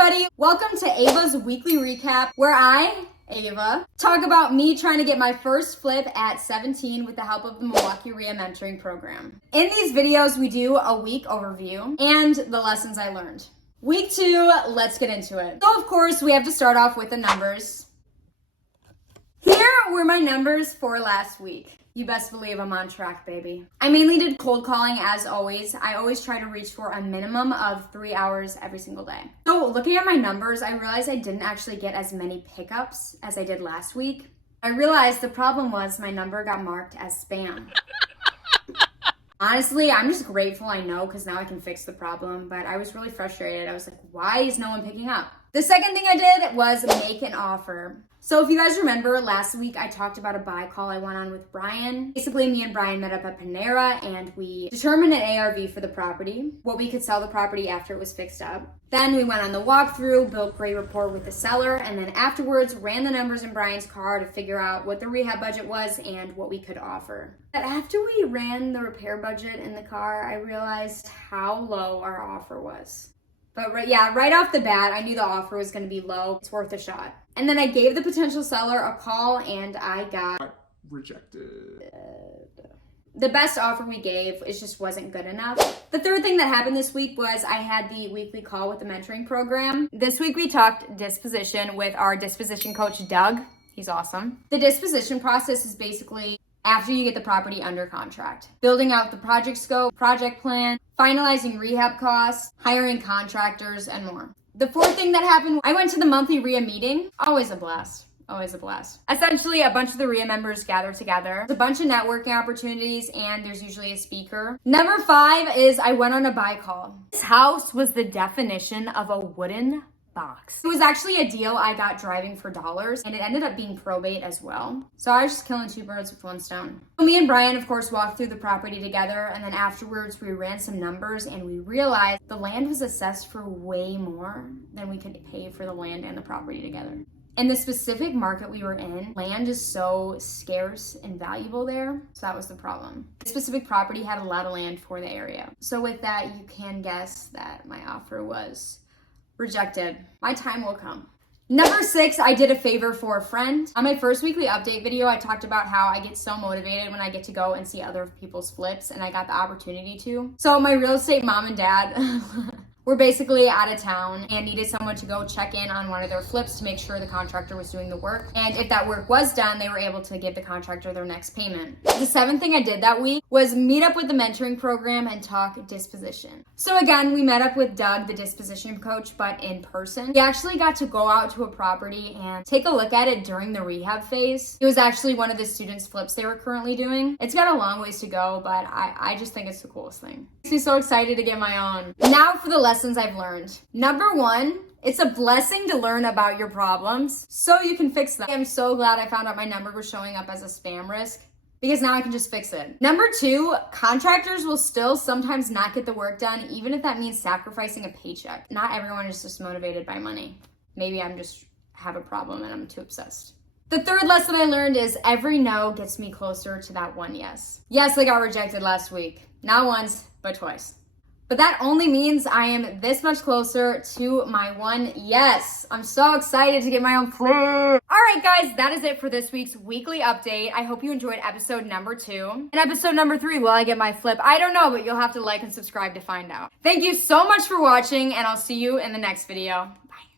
everybody, welcome to Ava's weekly recap where I, Ava, talk about me trying to get my first flip at 17 with the help of the Milwaukee REIA mentoring program. In these videos, we do a week overview and the lessons I learned. Week 2, let's get into it. So of course, we have to start off with the numbers. Here were my numbers for last week. You best believe I'm on track, baby. I mainly did cold calling as always. I always try to reach for a minimum of 3 hours every single day. So looking at my numbers, I realized I didn't actually get as many pickups as I did last week. I realized the problem was my number got marked as spam. Honestly, I'm just grateful I know because now I can fix the problem, but I was really frustrated. I was like, why is no one picking up? The second thing I did was make an offer. So if you guys remember, last week I talked about a buy call I went on with Brian. Basically, me and Brian met up at Panera and we determined an ARV for the property, what we could sell the property after it was fixed up. Then we went on the walkthrough, built great rapport with the seller, and then afterwards ran the numbers in Brian's car to figure out what the rehab budget was and what we could offer. But after we ran the repair budget in the car, I realized how low our offer was. But right off the bat, I knew the offer was going to be low. It's worth a shot. And then I gave the potential seller a call and I got rejected. The best offer we gave, it just wasn't good enough. The third thing that happened this week was I had the weekly call with the mentoring program. This week we talked disposition with our disposition coach, Doug. He's awesome. The disposition process is basically after you get the property under contract, building out the project scope, project plan, finalizing rehab costs, hiring contractors, and more. The fourth thing that happened, I went to the monthly REIA meeting. Always a blast. Always a blast. Essentially, a bunch of the REIA members gather together. There's a bunch of networking opportunities, and there's usually a speaker. Number 5 is I went on a buy call. This house was the definition of a wooden box. It was actually a deal I got driving for dollars, and it ended up being probate as well. So I was just killing 2 birds with 1 stone. So me and Brian, of course, walked through the property together, and then afterwards we ran some numbers and we realized the land was assessed for way more than we could pay for the land and the property together. In the specific market we were in, land is so scarce and valuable there, so that was the problem. The specific property had a lot of land for the area. So with that, you can guess that my offer was rejected. My time will come. Number 6, I did a favor for a friend. On my first weekly update video, I talked about how I get so motivated when I get to go and see other people's flips, and I got the opportunity to. So my real estate mom and dad were basically out of town and needed someone to go check in on one of their flips to make sure the contractor was doing the work. And if that work was done, they were able to give the contractor their next payment. The 7th thing I did that week was meet up with the mentoring program and talk disposition. So again, we met up with Doug, the disposition coach, but in person. We actually got to go out to a property and take a look at it during the rehab phase. It was actually one of the students' flips they were currently doing. It's got a long ways to go, but I just think it's the coolest thing. Makes me so excited to get my own. Now for the lessons I've learned. Number 1, it's a blessing to learn about your problems so you can fix them. I'm so glad I found out my number was showing up as a spam risk because now I can just fix it. Number 2, contractors will still sometimes not get the work done even if that means sacrificing a paycheck. Not everyone is just motivated by money. Maybe I'm just have a problem and I'm too obsessed. The third lesson I learned is every no gets me closer to that one yes. Yes, I got rejected last week. Not once, but twice. But that only means I am this much closer to my one yes. I'm so excited to get my own flip. All right, guys, that is it for this week's weekly update. I hope you enjoyed episode number 2. And episode number 3, will I get my flip? I don't know, but you'll have to like and subscribe to find out. Thank you so much for watching, and I'll see you in the next video. Bye.